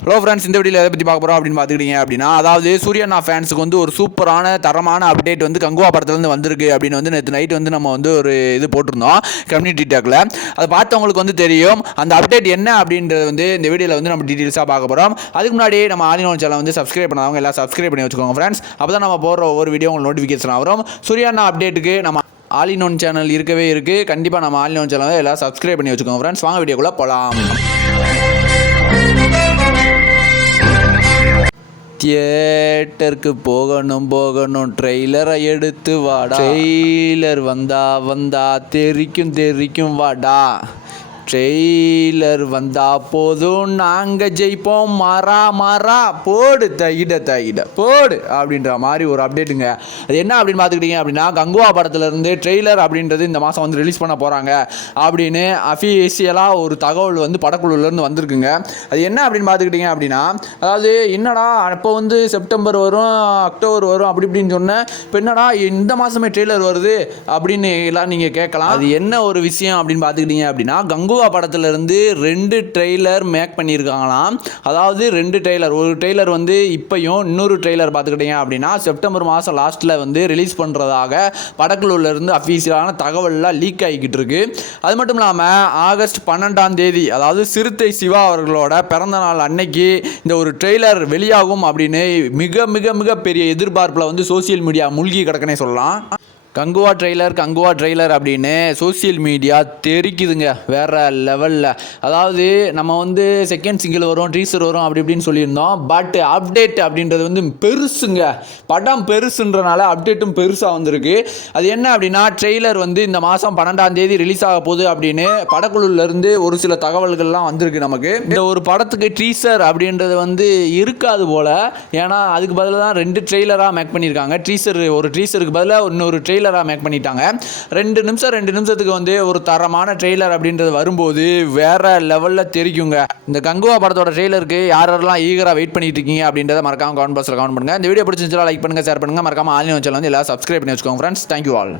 Hello friends இந்த வீடியோவில் எதை பற்றி பார்க்க போகிறோம் அப்படின்னு பார்த்துக்கிட்டீங்க அப்படின்னா அதாவது சூரியனா ஃபேன்ஸுக்கு வந்து ஒரு சூப்பரான தரமான அப்டேட் வந்து கங்குவா படத்துலேருந்து வந்திருக்கு அப்படின்னு வந்து நேற்று நைட் வந்து நம்ம வந்து ஒரு இது போட்டிருந்தோம் கம்யூனிட்டி டேக்கில் அதை பார்த்தவங்களுக்கு வந்து தெரியும். அந்த அப்டேட் என்ன அப்படின்றது வந்து இந்த வீடியோவில் வந்து நம்ம டீட்டெயில்ஸாக பார்க்க போகிறோம் அதுக்கு முன்னாடி நம்ம ஆலினோன் சேனல் வந்து சப்ஸ்கிரைப் பண்ணாதவங்க எல்லாம் சப்ஸ்கிரைப் பண்ணி வச்சுக்கோங்க ஃப்ரெண்ட்ஸ் அப்போ தான் நம்ம போடுற ஒவ்வொரு வீடியோ உங்களுக்கு நோட்டிஃபிகேஷன் வரும். சூர்யானா அப்டேட்டுக்கு நம்ம ஆலினோன் சேனல் இருக்கவே இருக்குது கண்டிப்பாக நம்ம ஆலினோன் சேனல் எல்லாம் சப்ஸ்கிரைப் பண்ணி வச்சுக்கோங்க ஃப்ரெண்ட்ஸ் வாங்க வீடியோக்குள்ளே போகலாம் தியேட்டருக்கு போகணும் போகணும். ட்ரெய்லரை எடுத்து வாடா. ட்ரெய்லர் வந்தா வந்தா தெரிக்கும் தெரிக்கும் வாடா. ட்ரெய்லர் வந்தா போதும் நாங்க ஜெயிப்போம். மாறா மாறா. போடு தகிட தகிட போடு அப்படின்ற மாதிரி ஒரு அப்டேட்டுங்க அது என்ன அப்படின்னு பார்த்துக்கிட்டீங்க அப்படின்னா கங்குவா படத்துல இருந்து ட்ரெய்லர் அப்படின்றது இந்த மாதம் வந்து ரிலீஸ் பண்ண போகிறாங்க அப்படின்னு அஃபிஷியலாக ஒரு தகவல் வந்து படக்குழுலேருந்து வந்திருக்குங்க. அது என்ன அப்படின்னு பார்த்துக்கிட்டீங்க அப்படின்னா அதாவது என்னடா அப்போ வந்து செப்டம்பர் வரும் அக்டோபர் வரும் அப்படி இப்படின்னு சொன்னேன் இப்போ என்னடா இந்த மாதமே ட்ரெய்லர் வருது அப்படின்னு எல்லாம் நீங்கள் கேட்கலாம். அது என்ன ஒரு விஷயம் அப்படின்னு பார்த்துக்கிட்டீங்க அப்படின்னா கங்குவா படத்துல படத்துலேருந்து ரெண்டு ட்ரெய்லர் மேக் பண்ணியிருக்காங்களாம். அதாவது ரெண்டு ட்ரெய்லர். ஒரு ட்ரெய்லர் வந்து இப்பையும் இன்னொரு ட்ரெய்லர் பார்த்துக்கிட்டீங்க அப்படின்னா செப்டம்பர் மாதம் லாஸ்ட்டில் வந்து ரிலீஸ் பண்ணுறதாக படக்குழுவிலேருந்து அஃபீஷியலான தகவல்லாம் லீக் ஆகிக்கிட்டு இருக்கு. அது மட்டும் இல்லாமல் ஆகஸ்ட் பன்னெண்டாம் தேதி அதாவது சிறுத்தை சிவா அவர்களோட பிறந்த நாள் அன்னைக்கு இந்த ஒரு ட்ரெய்லர் வெளியாகும் அப்படின்னு மிக மிக மிக பெரிய எதிர்பார்ப்பில் வந்து சோஷியல் மீடியா மூழ்கி கிடக்குனே சொல்லலாம். கங்குவா ட்ரெய்லர் கங்குவா ட்ரெய்லர் அப்படின்னு சோஷியல் மீடியா தெரிக்குதுங்க. வேற லெவலில் அதாவது நம்ம வந்து செகண்ட் சிங்கிள் வரும் டீசர் வரும் அப்படி இப்படின்னு சொல்லியிருந்தோம். பட் அப்டேட் அப்படின்றது வந்து பெருசுங்க. படம் பெருசுன்றனால அப்டேட்டும் பெருசாக வந்திருக்கு. அது என்ன அப்படின்னா ட்ரெய்லர் வந்து இந்த மாதம் பன்னெண்டாம் தேதி ரிலீஸ் ஆக போகுது அப்படின்னு படக்குழுலேருந்து ஒரு சில தகவல்கள்லாம் வந்திருக்கு நமக்கு. இந்த ஒரு படத்துக்கு டீசர் அப்படின்றது வந்து இருக்காது போல். ஏன்னா அதுக்கு பதிலாக தான் ரெண்டு ட்ரெய்லராக மேக் பண்ணியிருக்காங்க. டீசர் ஒரு டீசருக்கு பதிலாக இன்னொரு ட்ரெய்லராக மேக் பண்ணிட்டாங்க. ரெண்டு நிமிஷம் ரெண்டு நிமிஷத்துக்கு வந்து ஒரு தரமான ட்ரெய்லர் அப்படின்றது வரும்போது வேற லெவலில் தெரிக்குங்க இந்த கங்குவா படத்தோட ட்ரெய்லருக்கு யார் யாரெல்லாம் ஈகராக வெயிட் பண்ணிட்டு இருக்கீங்க அப்படின்றத மறக்காம கமெண்ட் பாக்ஸில் கமெண்ட் பண்ணுங்க. இந்த வீடியோ பிடிச்சிருந்தா லைக் பண்ணுங்க ஷேர் பண்ணுங்க. மறக்காம ஆன்லைன் வச்சாலும் வந்து எல்லாம் சப்ஸ்கிரைப் பண்ணி வச்சுக்கோங்க ஃப்ரெண்ட்ஸ் தேங்க்யூ ஆல்